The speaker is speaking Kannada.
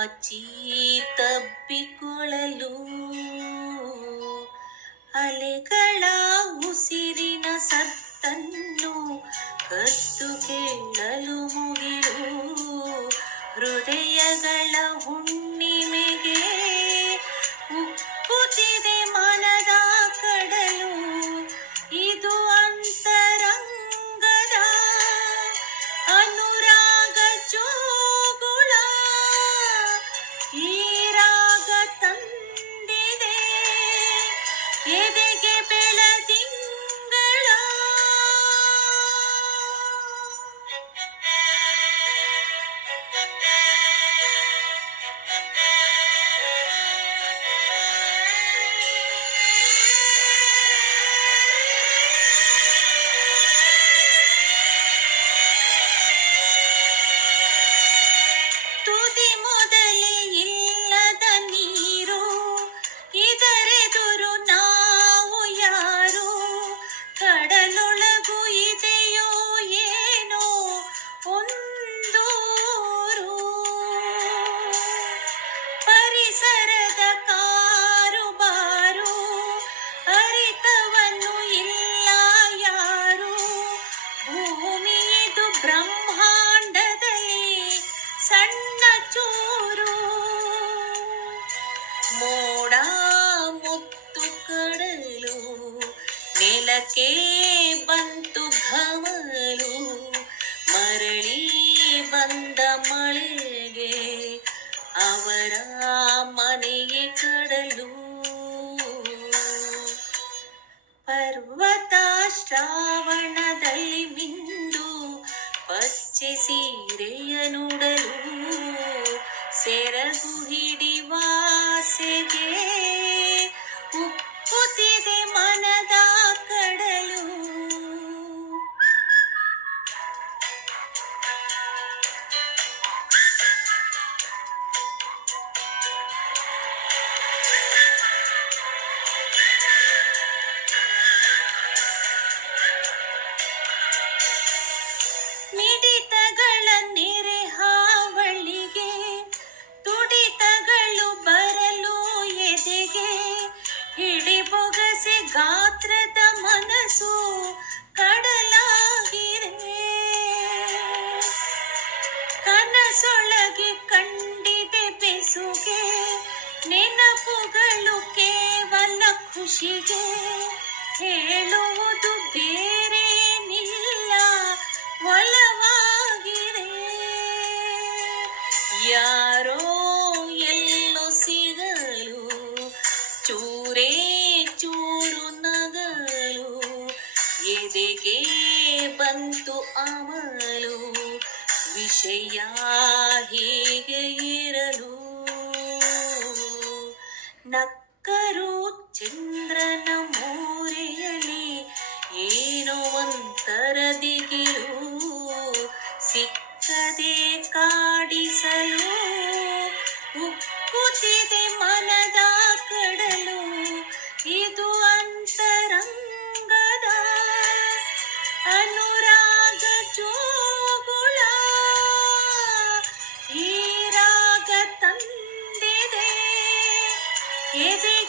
ಬಾಚಿ ತಬ್ಬಿಕೊಳ್ಳಲು ಅಲೆಗಳ ಮೋಡ ಮುತ್ತು ಕಡಲು, ನೆಲಕ್ಕೆ ಬಂತು ಘಮಲು ಮರಳಿ ಬಂದ ಮಳೆಗೆ ಅವರ ಮನೆಗೆ ಕಡಲು. ಪರ್ವತ ಶ್ರಾವಣದಲ್ಲಿ ಮಿಂದು ಪಚ್ಚೆ ಸೀರೆಯ ನುಡಲು, ಸೆರಗು ಖುಷಿಗೆ ಹೇಳುವುದು ಬೇರೇನಿಲ್ಲ ಒಲವಾಗಿದೆ. ಯಾರೋ ಎಲ್ಲೋ ಸಿಗಲು, ಚೂರೇ ಚೂರು ನಗಲು, ಎದೆಗೆ ಬಂತು ಅಮಲು, ವಿಷಯ ಹೀಗೆ ಇರಲು. ನಕ್ಕರು ಚಂದ್ರನ ಮೂರೆಯಲ್ಲಿ ಏನೋ ಒಂಥರ ಸಿಕ್ಕದೆ ಕಾಡಿಸಲು ಉಕ್ಕುತ್ತಿದೆ ಮನದ ಕಡಲು. ಇದು ಅಂತರಂಗದ ಅನುರಾಗ ಜೋಗುಳ. ಈ ರಾಗ ತಂದಿದೆ. ಎದೆ